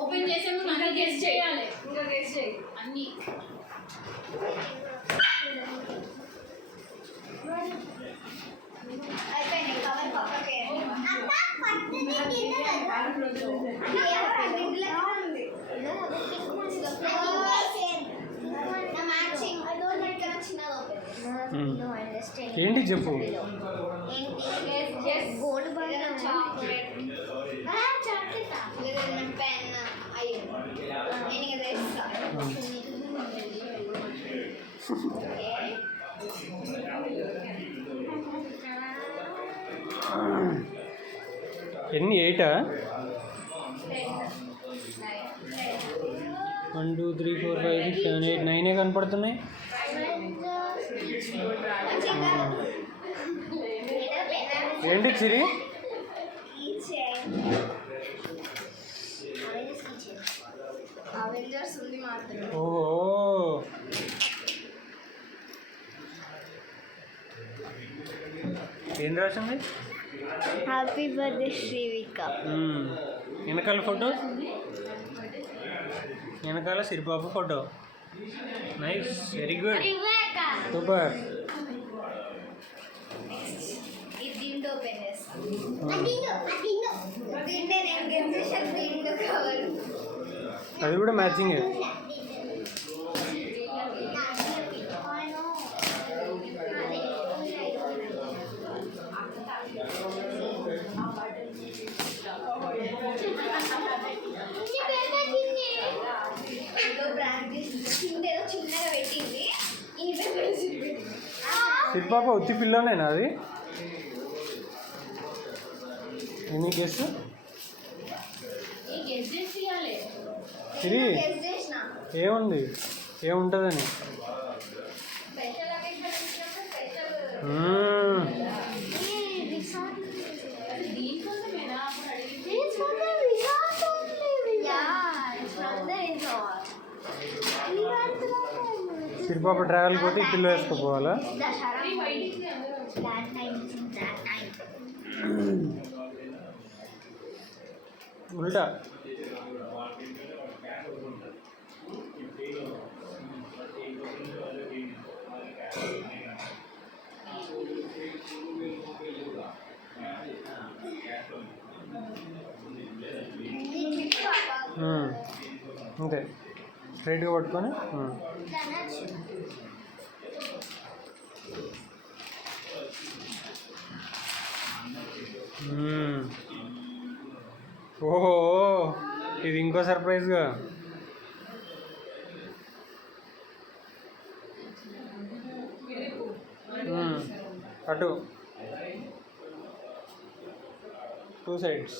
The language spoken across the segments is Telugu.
ఓపెన్ చేసాము నాకు గెస్ చేయాలి ఇంకా గెస్ చేయి అన్ని అయిపోయినాయి కవర్ పక్కకే ఏంటి చెప్పు. ఎన్ని 8? 1 2 3 4 5 6 7 8 9 కనపడుతున్నాయి. ఏంటి సిరి? ఓహో ఏం రాసింది? Happy birthday Srivika. వెనకాల ఫోటో, వెనకాల సిరిపాప photo. Nice, very good, super. అది కూడా మ్యాచింగ్. సిరిపాప ఉత్తి పిల్లనేనా అది? ఎన్ని గెస్? సిరి ఏముంది, ఏముంటుందని? సిరిపాప ట్రావెల్ పోతే ఈ పిల్ల వేసుకోపోవాలా? ఉల్టా. అంతే, స్ట్రైట్గా పట్టుకొని. ఓహో, ఇది ఇంకో సర్ప్రైజ్గా. అటు 2 sides.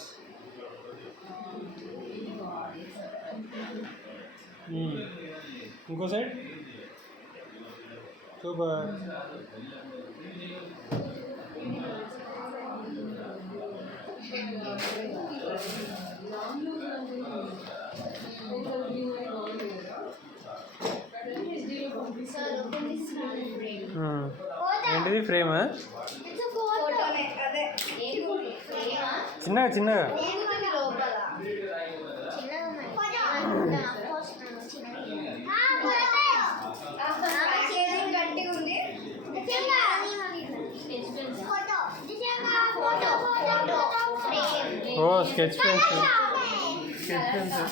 ఇంకో సైడ్. సూపర్. ఏంటిది? ఫ్రేమా? చిన్నగా చిన్నగా. ఓ స్కెచ్ పెన్సిల్, స్కెచ్ పెన్సిల్.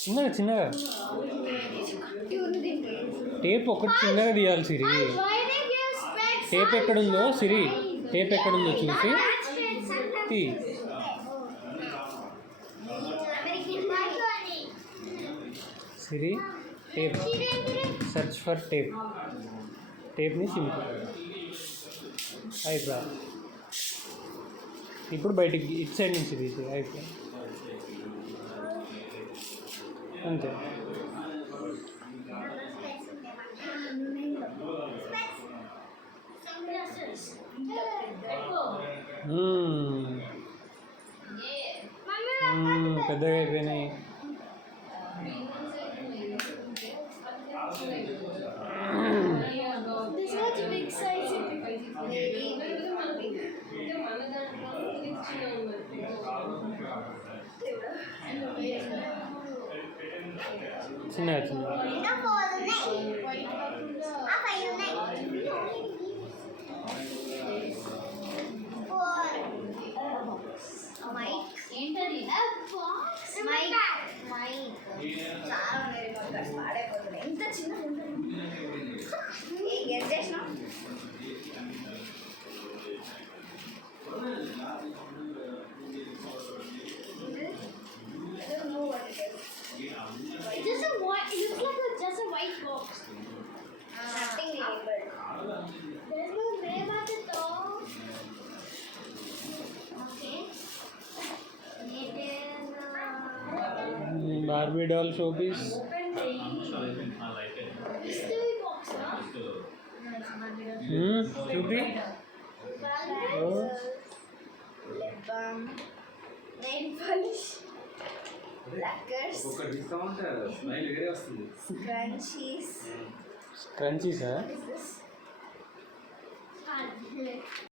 చిన్నగా చిన్నగా టేప్ ఒకటి చిన్నగా తీయాలి సిరి. టేప్ ఎక్కడుందో సిరి, టేప్ ఎక్కడుందో చూసి తీ. Siri tape search for tape టేప్ని సింపుల్ అయిపోయా. ఇప్పుడు బయటికి ఇటు సైడ్ నుంచి తీసి అయిపోయి అంతే. పెద్దగా అయిపోయినాయి. This was big size. చిన్న చిన్న ఇంకా 4 ఉన్నాయి. ఆ 5 ఉన్నాయి. 4 మైక్ ఏంటది? మైక్ చాలా ఉన్నాయి రిమోట్ కార్డ్స్ పాడైపోతున్నాయి. ఇంత చిన్న ఏ గెట్ చేసినా Just a white. It looks like just a white box. nothing labeled. There's no name at the top. Okay. It is Barbie doll show piece. Mystery box, huh? చూపి. lip balm, nail polish, blackers, discount smile వేరే వస్తుంది. scrunchies. క్రంచీసా? What is this?